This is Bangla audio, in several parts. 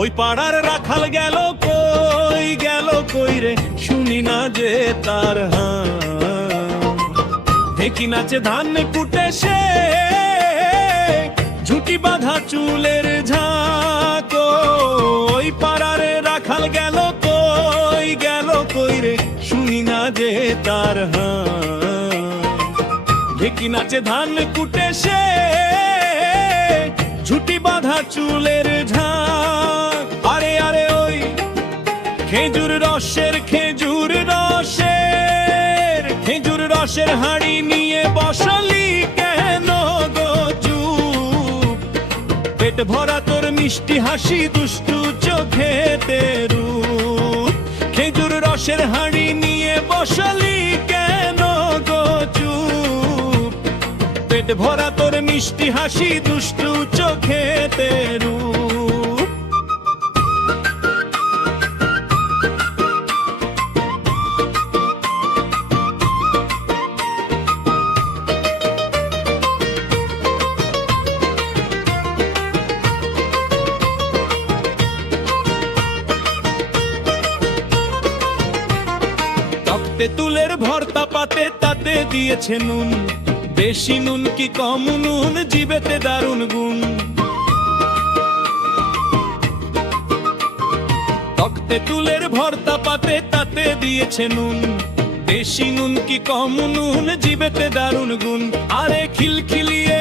ওই পাড়ার রাখাল গেল কই রে, শুনি না যে তার হাঁ। ঢেকি নাচে ধান কুটে সে, ঝুটি বাঁধা চুলের ঝাঁক। ওই পাড়ার রাখাল গেল কই রে, শুনি না যে তার হাঁ। ঢেকি নাচে ধান কুটে সে, ঝুটি বাঁধা চুলের ঝাঁক। আরে আরে ওই খেজুর রসের হাঁড়ি নিয়ে বসলি কেন গো চুপ? পেট ভরা তোর মিষ্টি হাসি, দুষ্টু চোখেতে রূপ। খেজুর রসের হাঁড়ি নিয়ে বসলি কেন গো চুপ? পেট ভরা তোর মিষ্টি হাসি, দুষ্টু চোখেতে রূপ। তেঁতুলের ভর্তা পাতে তাতে দিয়েছে নুন, বেশি নুন কি কম নুন, জিবেতে দারুণ গুণ। তেঁতুলের ভর্তা পাতে তাতে দিয়েছে নুন, বেশি নুন কি কম নুন, জিবেতে দারুণ গুণ। আরে খিলখিলিয়ে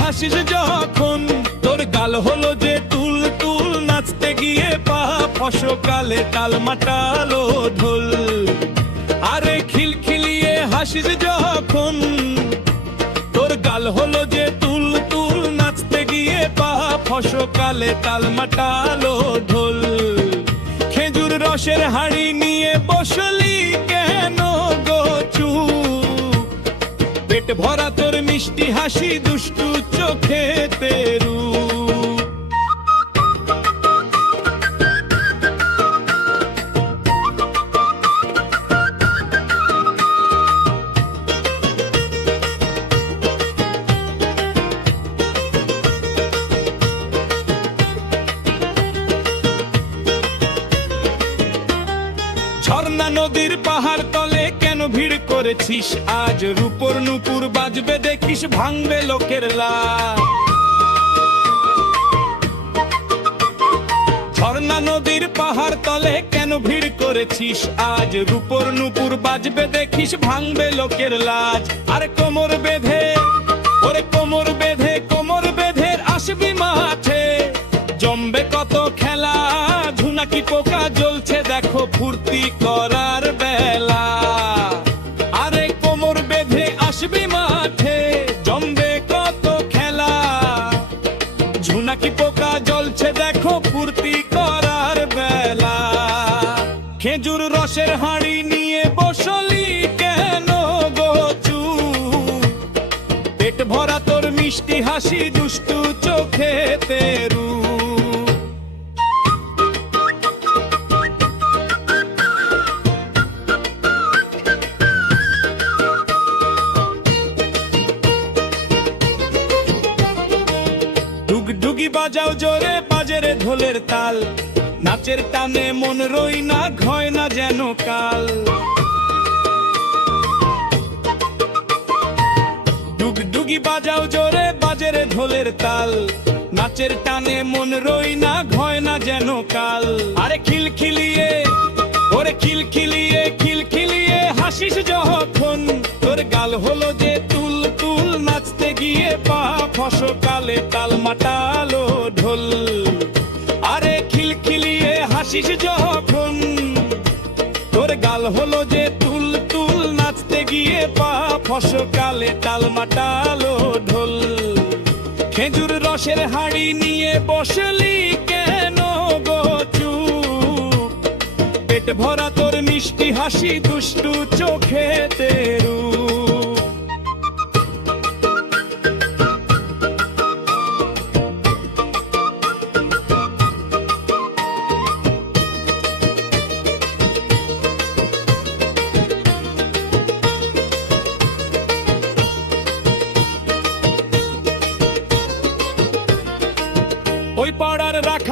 হাসিস যখন, তোর গাল হলো যে তুল তুল, নাচতে গিয়ে পা ফসকালে তাল মাটালো ঢোল। আরে খিলখিলিয়ে হাসিস যখন, তোর গাল হলো যে তুল তুল, নাচতে গিয়ে পা ফসকালে তাল মাটালো ঢোল। খেজুর রসের হাঁড়ি নিয়ে বসলি কেন গো চুপ? পেট ভরা তোর মিষ্টি হাসি, দুষ্টু চোখেতে রূপ। ঝর্ণা নদীর পাহাড় তলে কেন ভিড় করেছিস আজ? রূপোর নুপুর বাজবে দেখিস, ভাঙবে লোকের লাজ। ঝর্ণা নদীর পাহাড় তলে কেন ভিড় করেছিস আজ? রূপোর নুপুর বাজবে দেখিস, ভাঙবে লোকের লাজ। আরে কোমর বেঁধে আসবি মাঠে, জমবে কত খেলা, ঝুনাকি পোকা জ্বলছে দেখো ফুর্তি করার বেলা। আরে কোমর বেঁধে আসবি মাঠে, জমবে কত খেলা, ঝুনাকি পোকা জ্বলছে দেখো ফুর্তি করার বেলা। খেজুর রসের হাঁড়ি নিয়ে বসলি কেন গো চুপ? পেট ভরা তোর মিষ্টি হাসি, দুষ্টু চোখেতে রূপ। ডুগডুগি বাজাও জোরে, বাজেরে ঢোলের তাল, নাচের টানে মন রই না, ঘয় না যেন কাল। ডুগডুগি বাজাও জোরে, বাজেরে ঢোলের তাল, নাচের টানে মন রই না, ঘয় না যেন কাল। আরে খিলখিলিয়ে হাসিস যখন, তোর গাল হলো যে তুল তুল, নাচতে গিয়ে পা ফসকালে তাল মাটালো ঢোল। আরে খিলখিলিয়ে হাসিস যখন, তোর গাল হলো যে তুল তুল, নাচতে গিয়ে পা ফসকালে তাল মাটালো ঢোল। খেজুর রসের হাঁড়ি নিয়ে বসলি কেন গো চুপ? পেট ভরা তোর মিষ্টি হাসি, দুষ্টু চোখেতে রূপ।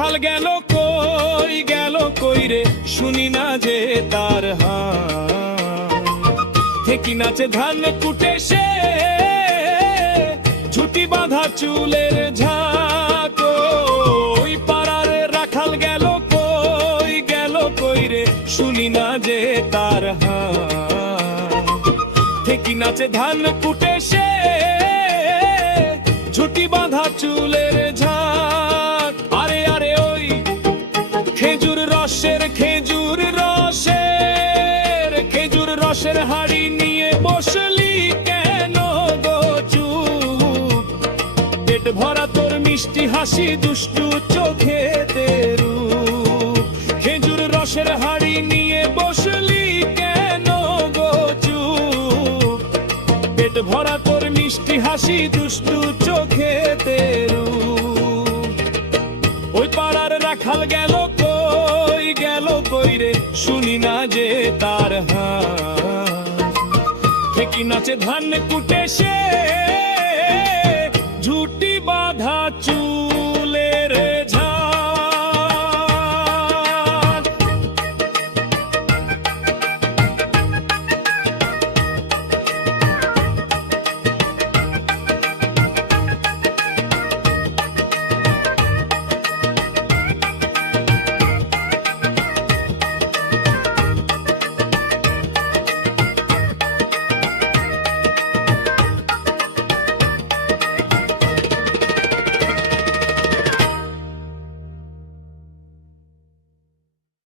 রাখাল গেল কই রে শুনি না যে তার হাল ঠেকি নাচে ধান কুটে সে ঝুটি বাঁধা চুলের ঝাঁক ওই পাড়ার রাখাল গেল কই রে শুনি না যে তার হাল ঠেকি নাচে ধান কুটে সে ঝুটি বাঁধা চুলের ঝাঁক আরে আরে ওই খেজুর রসের হাড়ি নিয়ে বসলি কেন গো চুপ পেট ভরা তোর মিষ্টি হাসি দুষ্টু চোখেতে রূপ খেজুর রসের হাড়ি নিয়ে বসলি কেন গো চুপ পেট ভরা তোর মিষ্টি হাসি দুষ্টু চোখেতে রূপ ওই পাড়ার রাখাল গেল কই রে শুনি না যে তার হাল ঠেকি নাচে ধান কুটে সে ঝুটি